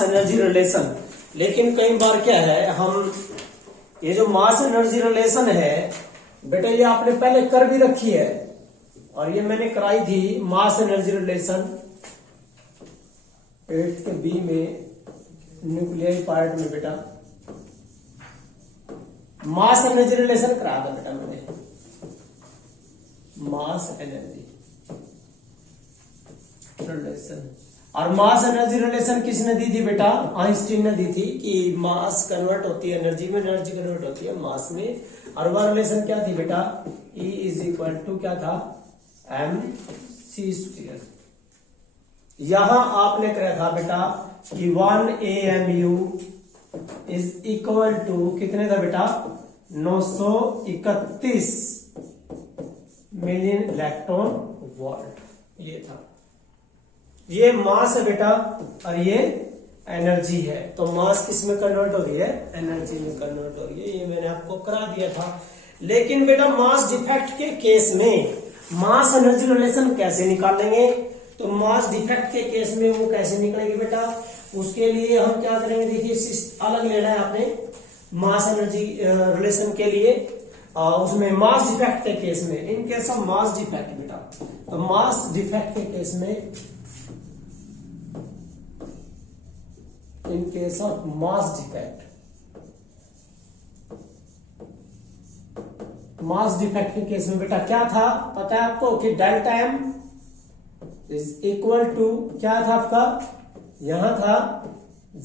मास energy relation. लेकिन कई बार क्या है, हम ये जो मास एनर्जी रिलेशन है बेटा ये आपने पहले कर भी रखी है, और ये मैंने कराई थी mass energy relation 8th B में न्यूक्लियर पार्ट में बेटा मास एनर्जी रिलेशन कराया था बेटा मैंने, मास एनर्जी रिलेशन। और मास एनर्जी रिलेशन किसने दी थी बेटा? आइंस्टीन ने दी थी कि मास कन्वर्ट होती है एनर्जी में, एनर्जी कन्वर्ट होती है मास में। और वह रिलेशन क्या थी बेटा? E इज इक्वल टू क्या था? mc²। यहां आपने करा था बेटा कि 1 AMU इज इक्वल टू कितने था बेटा? 931 मिलियन इलेक्ट्रॉन वोल्ट। ये था, ये मास है बेटा और ये एनर्जी है। तो मास किस में कन्वर्ट हो रही है? एनर्जी में कन्वर्ट हो रही है। ये मैंने आपको करा दिया था। लेकिन बेटा मास डिफेक्ट के केस में मास एनर्जी रिलेशन कैसे निकालेंगे? तो मास डिफेक्ट के केस में वो कैसे निकलेगी बेटा? उसके लिए हम क्या करेंगे, देखिए अलग लेना है आपने मास एनर्जी रिलेशन के लिए। उसमें मास डिफेक्ट के केस में, in case of mass defect बेटा, तो मास डिफेक्ट के केस में, in case of mass defect, mass defect के केस में बेटा क्या था पता है आपको कि delta M is equal to क्या था आपका? यहां था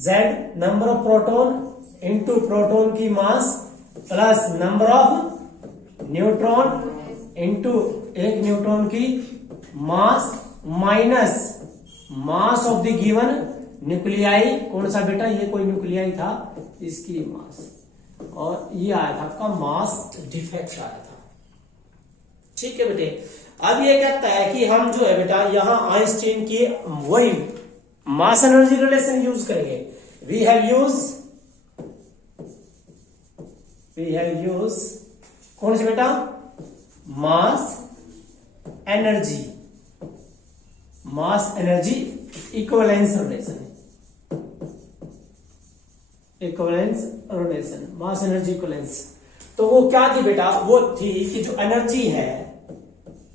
Z number of proton into proton की mass plus number of neutron into एक न्यूट्रॉन की mass minus mass of the given nuclei. कौन सा बेटा? ये कोई न्यूक्लियाई था, इसकी मास, और ये आया था आपका मास डिफेक्ट आया था। ठीक है बेटे। अब ये कहता है कि हम जो है बेटा यहां आइंस्टीन की वही मास एनर्जी रिलेशन यूज करेंगे। वी हैव यूज कौन सी बेटा? Mass energy equivalence relation, mass energy equivalence. तो वो क्या थी बेटा? वो थी कि जो एनर्जी है,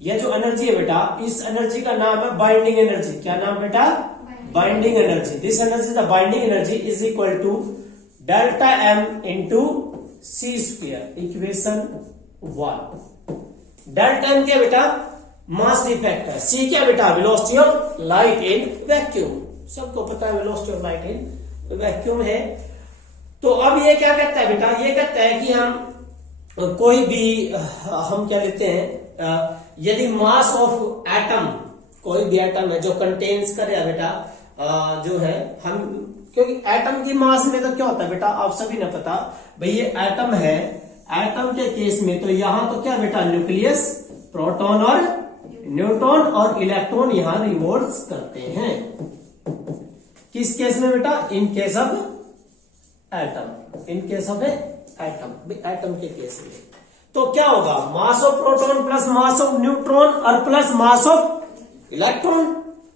यह जो एनर्जी है बेटा, इस एनर्जी का नाम है बाइंडिंग एनर्जी। क्या नाम बेटा? Binding energy. This energy the binding energy is equal to delta M into c²। Equation 1। Delta M क्या बेटा? मास डिफेक्ट है। c क्या बेटा? Velocity of light in vacuum. सबको पता है velocity of light in vacuum है। तो अब ये क्या कहता है बेटा? ये कहता है कि हम कोई भी हम क्या लेते हैं, यदि मास ऑफ एटम, कोई भी एटम है जो कंटेन्स करे बेटा जो है, हम क्योंकि एटम की मास में तो क्या होता है बेटा आप सभी ने पता भाई, ये एटम है। एटम के केस में तो यहां तो क्या बेटा? न्यूक्लियस, प्रोटॉन और न्यूट्रॉन और इलेक्ट्रॉन यहां रिवॉल्व करते हैं। किस केस में बेटा? In case of atom, in case of atom, atom के केस में। तो क्या होगा? Mass of proton plus mass of neutron और plus mass of electron,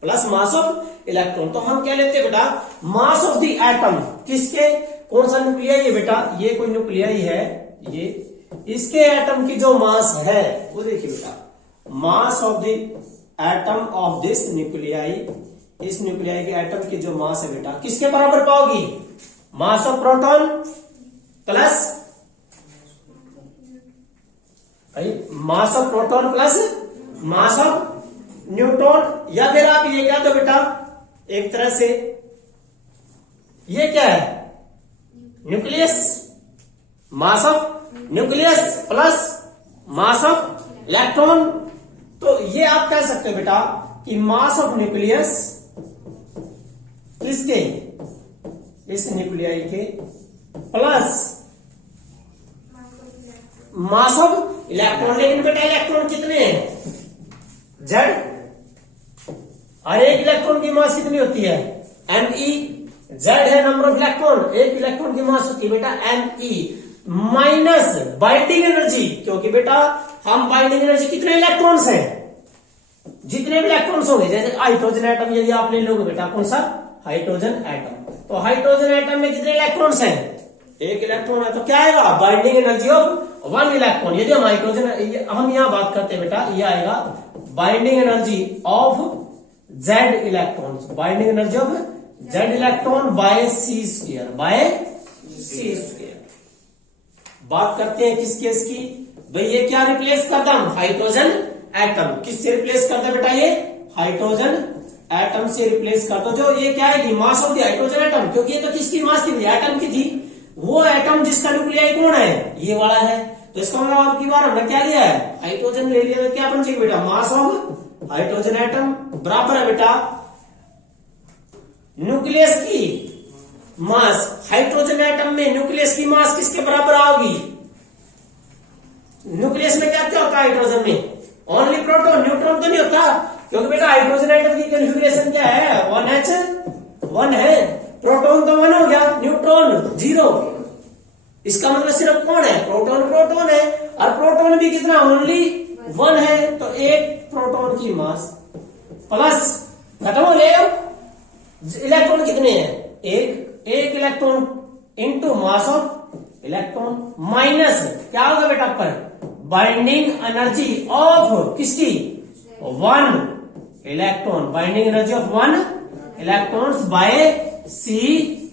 plus mass of electron. तो हम क्या लेते हैं बेटा? Mass of the atom. किसके? कौन सा न्यूक्लियाई है बेटा? ये कोई न्यूक्लियाई है, ये इसके एटम की जो मास है वो देखिए बेटा, mass of the atom of this nuclei, इस न्यूक्लियाई के एटम की जो मास है बेटा किसके बराबर पाओगी? मास of proton plus mass of proton plus mass of neutron. या फिर आप ये क्या दो बेटा, एक तरह से ये क्या है? Nucleus, mass of nucleus plus mass of electron. तो ये आप कह सकते हो बेटा कि मास ऑफ न्यूक्लियस किसके? इस न्यूक्लियाई के प्लस मास ऑफ इलेक्ट्रॉन। लेकिन बेटा इलेक्ट्रॉन कितने हैं? Z। और एक इलेक्ट्रॉन की मास कितनी होती है? Me। Z है नंबर ऑफ इलेक्ट्रॉन, एक इलेक्ट्रॉन की मास होती है बेटा Me माइनस बाइंडिंग एनर्जी। क्योंकि बेटा हम बाइंडिंग एनर्जी कितने इलेक्ट्रॉन्स हैं? जितने भी इलेक्ट्रॉन्स होंगे, जैसे हाइड्रोजन एटम यदि आप ले लोगे बेटा, कौन सा? Hydrogen atom. तो हाइड्रोजन एटम में कितने इलेक्ट्रॉन्स हैं? एक इलेक्ट्रॉन है। तो क्या आएगा? Binding energy of 1 electron. यदि हम हाइड्रोजन, हम यहां बात करते हैं बेटा, ये आएगा binding energy of Z electron, binding energy of Z electron by C square, by C square. बात करते हैं किस केस की? भाई ये क्या रिप्लेस करता हम? Hydrogen atom. किससे रिप्लेस करता बेटा? ये हाइड्रोजन एटम से रिप्लेस कर दो। जो ये क्या है कि मास ऑफ द हाइड्रोजन एटम, क्योंकि ये तो किसकी मास थी? एटम की थी। वो एटम जिसका न्यूक्लियाई कौन है? ये वाला है। तो इसका मतलब आपकी बार हमने क्या लिया है? हाइड्रोजन ले लिया। तो क्या बन जाएगी बेटा? मास ऑफ हाइड्रोजन एटम बराबर है बेटा न्यूक्लियस की मास। हाइड्रोजन एटम में न्यूक्लियस की मास किसके बराबर आओगी? न्यूक्लियस में क्या क्या होता है? हाइड्रोजन में ओनली प्रोटॉन, न्यूट्रॉन तो नहीं होता। क्योंकि बेटा हाइड्रोजन एटम की कॉन्फ़िगरेशन क्या है? 1H1 है। प्रोटॉन तो 1 हो गया, न्यूट्रॉन 0। इसका मतलब सिर्फ कौन है? प्रोटॉन। प्रोटॉन है, और प्रोटॉन भी कितना? ओनली 1 है। तो एक प्रोटॉन की मास प्लस खत्म हो गया। इलेक्ट्रॉन कितने हैं? एक electron into mass of electron minus क्या होगा बेटा? पर बाइंडिंग एनर्जी ऑफ किसकी? 1 electron, binding energy of 1 electrons by C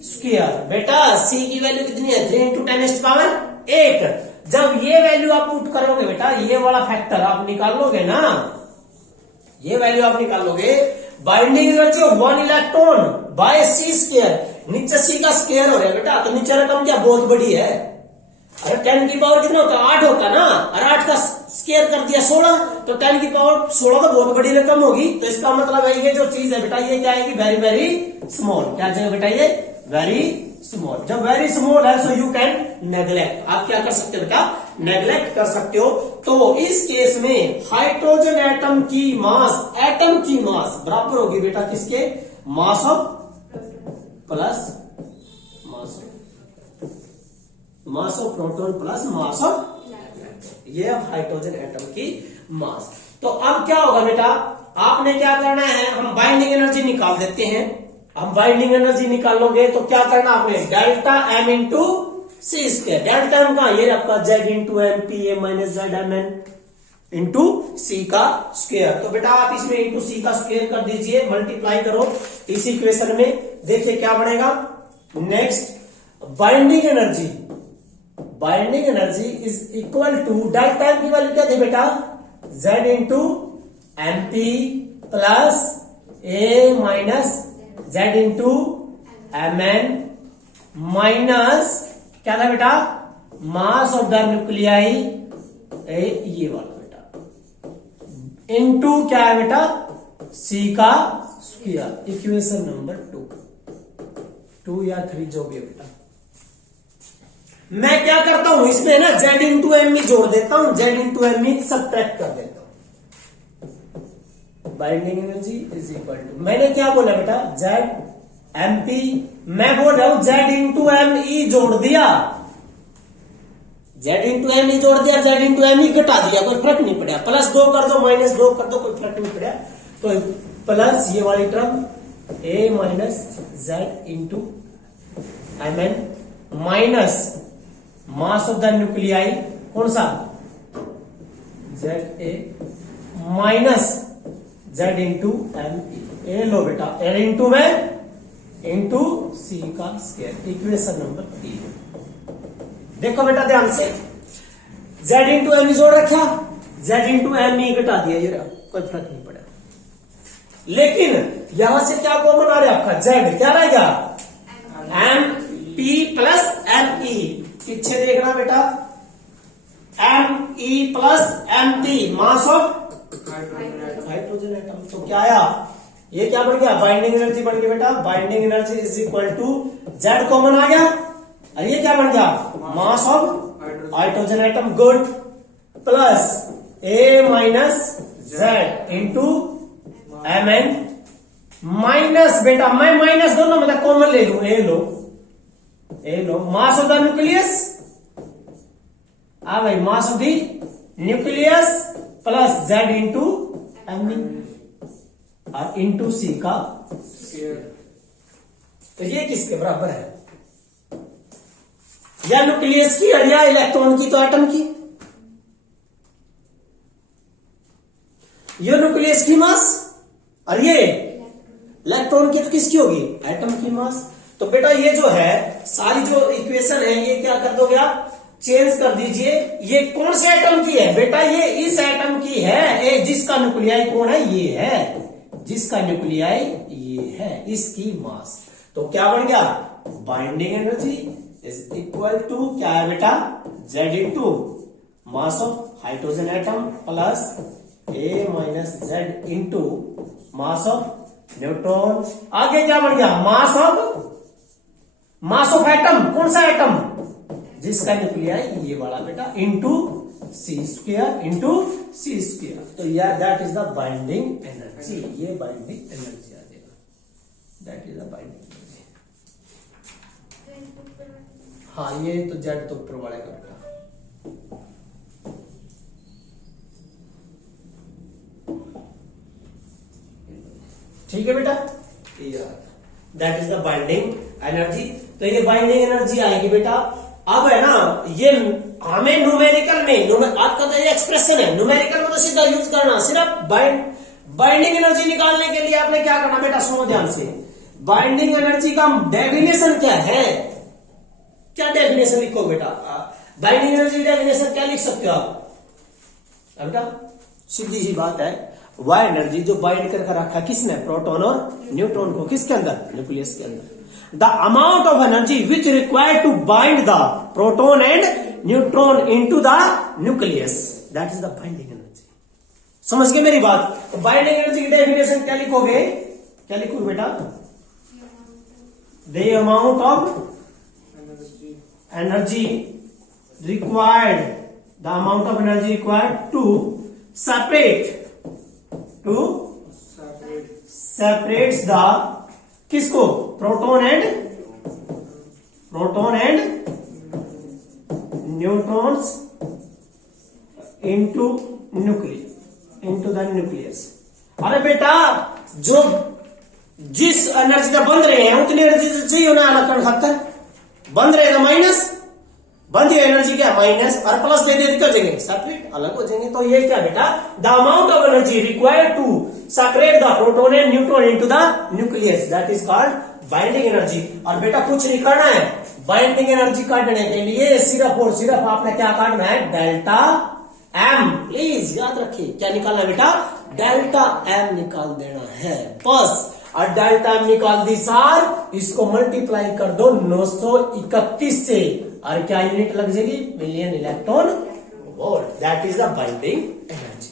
square. बेटा सी की वैल्यू कितनी है? 3 इंटू 10⁸ 8। जब ये वैल्यू आप पुट करोगे बेटा, ये वाला फैक्टर आप निकाल लोगे ना, ये वैल्यू आप निकाल लोगे, binding energy of 1 electron by C square. नीचे सी का स्क्वायर हो रहा है बेटा, तो नीचे रकम क्या बहुत बड़ी है? अरे 10 की पावर कितना होता? 8 होता ना, और 8 का स्क्वायर कर दिया 16, तो 10 की पावर 16 तो बहुत बड़ी रकम होगी। तो इसका मतलब है ये जो चीज है बेटा, ये क्या आएगी? Very very small. क्या जाएगा बेटा? ये वेरी स्मॉल। जब वेरी स्मॉल है सो यू कैन नेग्लेक्ट। आप क्या कर सकते हो बेटा? नेग्लेक्ट कर सकते हो। तो इस केस में हाइड्रोजन एटम की मास बराबर होगी बेटा किसके? Mass of plus mass of proton plus mass of, ये हाइड्रोजन एटम की मास। तो अब क्या होगा बेटा? आपने क्या करना है? हम बाइंडिंग एनर्जी निकाल देते हैं। हम बाइंडिंग एनर्जी निकालोगे तो क्या करना आपने? Delta M into C square. Delta M का ये आपका Z into M P A minus Z M N into C का स्क्वायर। तो बेटा आप इसमें इंटू सी का स्क्वायर कर दीजिए, मल्टीप्लाई करो इस इक्वेशन में। देखिए क्या बनेगा। Next binding energy is equal to delta M की वैल्यू क्या थी बेटा? Z into M P plus A minus Z into M N minus क्या था बेटा? मास ऑफ द न्यूक्लियाई, ये वाला बेटा, इंटू क्या है बेटा? सी का स्क्वायर। इक्वेशन नंबर 2 या 3 जो भी है बेटा। मैं क्या करता हूं इसमें ना, जेड इंटू एम ई जोड़ देता हूं, Z into M E subtract कर देता हूं। Binding energy is equal to, मैंने क्या बोला बेटा? Z M P. मैं बोल रहा हूं जेड इंटू एम ई जोड़ दिया, जेड इंटू एम ई जोड़ दिया, जेड इंटू एम ई घटा दिया, कोई फर्क नहीं पड़ा। प्लस 2 कर दो, माइनस 2 कर दो, कोई फर्क नहीं पड़ा। तो प्लस ये वाली term A minus Z into M N minus mass of the nuclei कौन सा? Z A minus Z into M E. ए लो बेटा, एल इंटू में इंटू सी का स्क्वायर। Equation number 3। देखो बेटा ध्यान से, जेड इंटू एम ई जोड़ रखा, जेड इंटू एम ई घटा दिया, ये कोई फर्क नहीं पड़ा। लेकिन यहां से क्या कॉमन आ रहा है आपका? जेड क्या रहेगा? M P plus M E. पीछे देखना बेटा, M E plus M P mass of hydrogen atom. तो क्या आया? ये क्या बन गया? बाइंडिंग एनर्जी बन गई बेटा। Binding energy is equal to Z common आ गया, और ये क्या बन गया? Mass of hydrogen atom. Good. Plus A minus Z into M N minus बेटा, मैं माइनस दोनों मतलब कॉमन ले लू, ए लो मास ऑफ द न्यूक्लियस, भाई mass of the nucleus plus Z into M और इंटू सी का तो ये किसके बराबर है? या न्यूक्लियस की और या इलेक्ट्रॉन की, तो एटम की। ये न्यूक्लियस की मास और ये इलेक्ट्रॉन की, तो किसकी होगी? एटम की मास। तो बेटा ये जो है सारी जो इक्वेशन है ये क्या कर दोगे आप? चेंज कर दीजिए। ये कौन से एटम की है बेटा? ये इस एटम की है, जिसका न्यूक्लियाई कौन है? ये है, जिसका न्यूक्लियाई ये है, इसकी मास। तो क्या बन गया? Binding energy is equal to क्या है बेटा? Z into mass of hydrogen atom plus A minus Z into mass of neutron. आगे क्या बन गया? Mass of atom. कौन सा एटम? जिसका न्यूक्लियाई ये वाला बेटा, into C square into C square. तो यार that is the binding energy. ये बाइंडिंग एनर्जी आ जाएगा, that is the binding energy. हाँ ये तो Z तो ऊपर वाले का बेटा। ठीक है बेटा, that is the binding energy. तो ये बाइंडिंग एनर्जी आएगी बेटा। अब है ना ये हमें न्यूमेरिकल में, आपका तो ये एक्सप्रेशन है, न्यूमेरिकल में तो सीधा यूज करना। सिर्फ बाइंडिंग एनर्जी निकालने के लिए आपने क्या करना बेटा? सुनो ध्यान से। बाइंडिंग एनर्जी का डेफिनेशन क्या है? क्या डेफिनेशन लिखो बेटा? बाइंडिंग एनर्जी डेफिनेशन क्या लिख सकते हो आप बेटा? सीधी सी बात है, वह एनर्जी जो बाइंड करके रखा किसने? प्रोटॉन और न्यूट्रॉन को। किसके अंदर? न्यूक्लियस के अंदर। The amount of energy which required to bind the proton and neutron into the nucleus, that is the binding energy. समझ गए मेरी बात? तो बाइंडिंग एनर्जी की डेफिनेशन क्या लिखोगे? क्या लिखोगे बेटा? The amount of energy required, the amount of energy required to separates the किसको? Proton and neutrons into the nucleus. अरे बेटा जो जिस एनर्जी का बंध रहे हैं उतनी एनर्जी चाहिए होना अलग कर खातर। बंध रहेगा माइनस, बंधी एनर्जी क्या? माइनस, और प्लस दे दे कर जाएंगे सेपरेट, अलग हो जाएंगे। तो ये क्या बेटा? The amount of energy required to separate the proton and neutron into the nucleus, that is called binding energy. और बेटा कुछ नहीं करना है, बाइंडिंग एनर्जी काटने के लिए सिर्फ और सिर्फ आपने क्या काटना है? Delta M. प्लीज याद रखिए, क्या निकालना बेटा? डेल्टा एम निकाल देना है बस। और डेल्टा एम निकाल दी सार, इसको मल्टीप्लाई कर दो 931 से, और क्या यूनिट लग जाएगी? Million electron volt, that is the binding energy.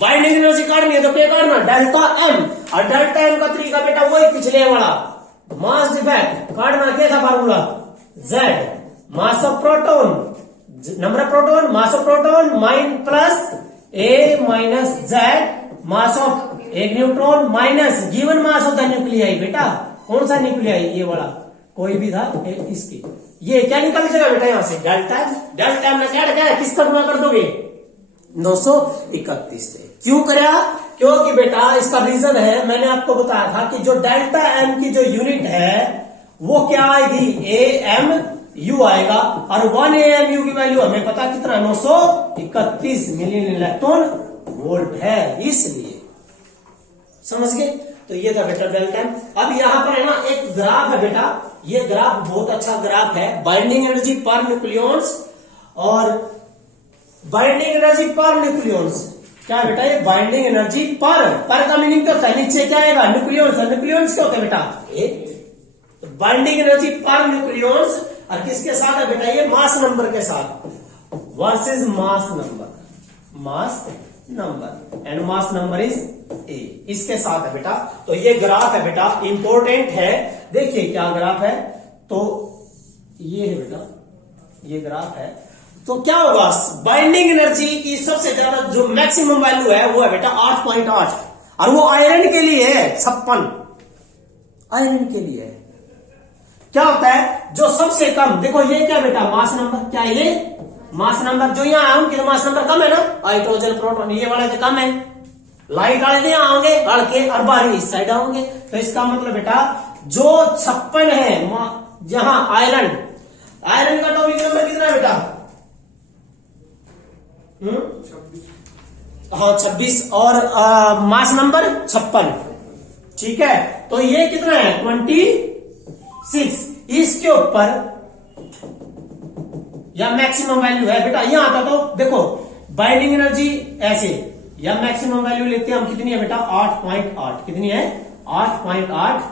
Binding energy काटनी है तो क्या करना? Delta M. और डेल्टा एम का तरीका बेटा वही पिछले वाला, मास डिफेक्ट काटना। क्या था formula? Z mass of proton, number of proton, mass of proton माइन plus A minus Z mass of एक neutron minus given mass of the nuclei. बेटा कौन सा न्यूक्लियाई? ये वाला कोई भी था इसकी। ये क्या निकल जाएगा बेटा यहाँ से? Delta M. डेल्टा एम में क्या है? किसका गुणा कर दोगे? 931 से। क्यों करा? क्योंकि बेटा इसका रीजन है, मैंने आपको बताया था कि जो डेल्टा एम की जो यूनिट है वो क्या आएगी? AMU आएगा। और 1 AMU की वैल्यू हमें पता कितना? 931 मिलियन इलेक्ट्रॉन वोल्ट है, इसलिए। समझ गए? तो ये था बेटा डेल्टा एम। अब यहां पर है ना एक ग्राफ है बेटा, ये ग्राफ बहुत अच्छा ग्राफ है, बाइंडिंग एनर्जी पर न्यूक्लियॉन्स और बाइंडिंग एनर्जी पर न्यूक्लियॉन्स। क्या बेटा? ये बाइंडिंग एनर्जी पर का मीनिंग क्या होता है? नीचे क्या आएगा? न्यूक्लियॉन्स। न्यूक्लियॉन्स क्या होता है बेटा? तो बाइंडिंग एनर्जी पर न्यूक्लियॉन्स, और किसके साथ है बेटा? ये मास नंबर के साथ, versus mass number and mass number is a, इसके साथ है बेटा। तो ये ग्राफ है बेटा, इंपॉर्टेंट है। देखिए क्या ग्राफ है, तो ये है बेटा, ये ग्राफ है। तो क्या होगा? बाइंडिंग एनर्जी की सबसे ज्यादा जो मैक्सिमम वैल्यू है वो है बेटा 8.8, और वो आयरन के लिए है 56, आयरन के लिए है। क्या होता है जो सबसे कम? देखो ये क्या बेटा? Mass number. क्या ये मास नंबर? जो यहाँ है उनके मास नंबर कम है ना, हाइड्रोजन प्रोटॉन, ये वाले तो कम है। लाइट वाले यहाँ होंगे हल्के, और बाहरी इस साइड आओगे। तो इसका मतलब बेटा जो 56 है जहां आयरन का एटॉमिक नंबर कितना है बेटा? हाँ 26 और मास नंबर 56। ठीक है, तो ये कितना है 26। इसके ऊपर या मैक्सिमम वैल्यू है बेटा, यहां आता तो देखो बाइंडिंग एनर्जी ऐसे, या मैक्सिमम वैल्यू लेते हैं हम, कितनी है बेटा 8.8। कितनी है 8.8,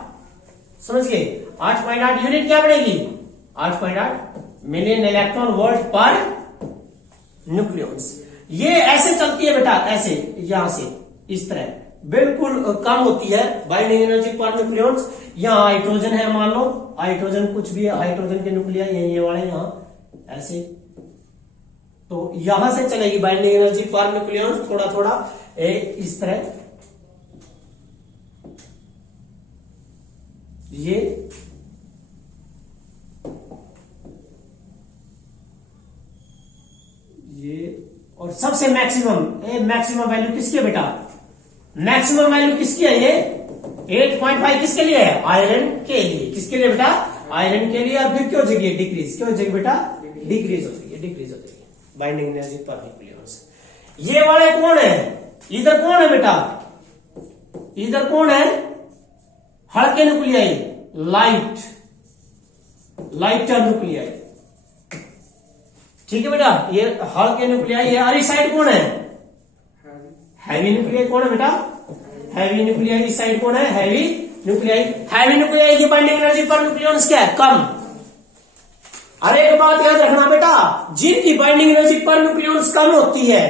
समझ गए? 8.8 यूनिट क्या पड़ेगी? 8.8 मिलियन इलेक्ट्रॉन वोल्ट पर न्यूक्लियॉन्स। ये ऐसे चलती है बेटा, ऐसे यहां से इस तरह बिल्कुल कम होती है बाइंडिंग एनर्जी पर न्यूक्लियॉन्स। यहां हाइड्रोजन है, मान लो हाइड्रोजन कुछ भी है, हाइड्रोजन के न्यूक्लियाई ये वाले यहां ऐसे, तो यहां से चलेगी बाइंडिंग एनर्जी पर न्यूक्लियॉन्स थोड़ा थोड़ा इस तरह। ये और सबसे मैक्सिमम वैल्यू किसकी है बेटा? मैक्सिमम वैल्यू किसकी है? ये 8.5 किसके लिए है? आयरन के लिए। किसके लिए बेटा? आयरन के लिए। और फिर क्यों जगह डिक्रीज, क्यों जगह बेटा डिक्रीज होती है बाइंडिंग एनर्जी पर न्यूक्लियॉन्स। ये वाले कौन है? इधर कौन है बेटा? इधर कौन है? हल्के न्यूक्लियाई, लाइटर न्यूक्लियाई। ठीक है बेटा, ये हल्के न्यूक्लियाई है। और इस साइड कौन है? Heavy nuclei. कौन है बेटा? Heavy nuclei. इस साइड कौन है? Heavy nuclei. हैवी न्यूक्लियाई की बाइंडिंग एनर्जी पर न्यूक्लियॉन्स क्या है? कम। अरे एक बात याद रखना बेटा, जिनकी बाइंडिंग एनर्जी पर न्यूक्लियॉन्स कम होती है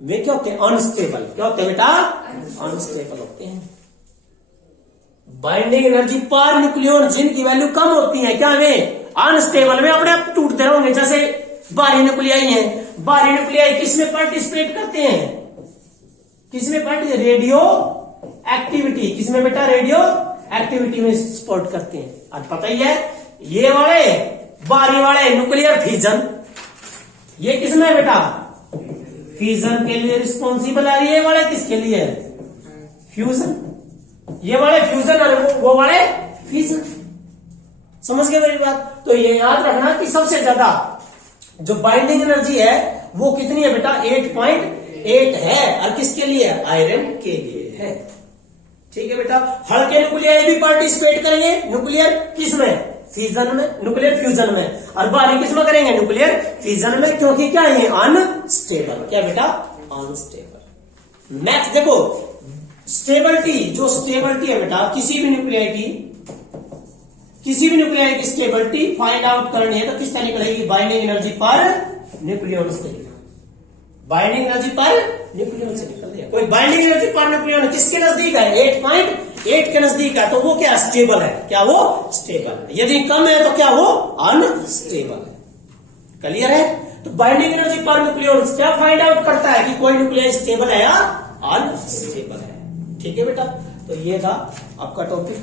वे क्या होते हैं? अनस्टेबल। क्या होते हैं बेटा? अनस्टेबल होते हैं। बाइंडिंग एनर्जी पर न्यूक्लियॉन जिनकी वैल्यू कम होती है, क्या वे अनस्टेबल, वे अपने आप टूटते रहेंगे। जैसे बाहरी न्यूक्लियाई है, बाहरी न्यूक्लियाई किसमें पार्टिसिपेट करते हैं? किसमें पार्टिसिपेट? Radio activity. किसमें बेटा? रेडियो एक्टिविटी में सपोर्ट करते हैं। और पता ही है ये वाले बाहरी वाले न्यूक्लियर फिजन, ये किसमें है बेटा? फ्यूजन के लिए रिस्पॉन्सिबल है। ये वाले किसके लिए है? फ्यूजन। ये वाले फ्यूजन और वो वाले फ्यूजन। समझ गए मेरी बात? तो ये याद रखना कि सबसे ज्यादा जो बाइंडिंग एनर्जी है वो कितनी है बेटा? 8.8 है। और किसके लिए? आयरन के लिए है। ठीक है बेटा, हल्के न्यूक्लियाई भी पार्टिसिपेट करेंगे न्यूक्लियर किसमें? फ्यूजन में, न्यूक्लियर फ्यूजन में। और बाहरी किसमें करेंगे? न्यूक्लियर फ्यूजन में। क्योंकि क्या है? अनस्टेबल। क्या बेटा? अनस्टेबल। नेक्स्ट देखो, स्टेबिलिटी। जो स्टेबिलिटी है बेटा किसी भी न्यूक्लियाई की स्टेबिलिटी फाइंड आउट करनी है तो किस तरह निकलेगी? बाइंडिंग एनर्जी पर न्यूक्लियॉन से। बाइंडिंग एनर्जी पर न्यूक्लियॉन से निकल रही है। कोई बाइंडिंग एनर्जी पर न्यूक्लियॉन किसके नजदीक है? 8.8 के नजदीक है, तो वो क्या? स्टेबल है। क्या वो? स्टेबल है। यदि कम है तो क्या वो? अनस्टेबल है। क्लियर है? तो बाइंडिंग एनर्जी पर न्यूक्लियॉन क्या फाइंड आउट करता है कि कोई न्यूक्लियाई स्टेबल है या अनस्टेबल है। ठीक है बेटा, तो ये था आपका टॉपिक।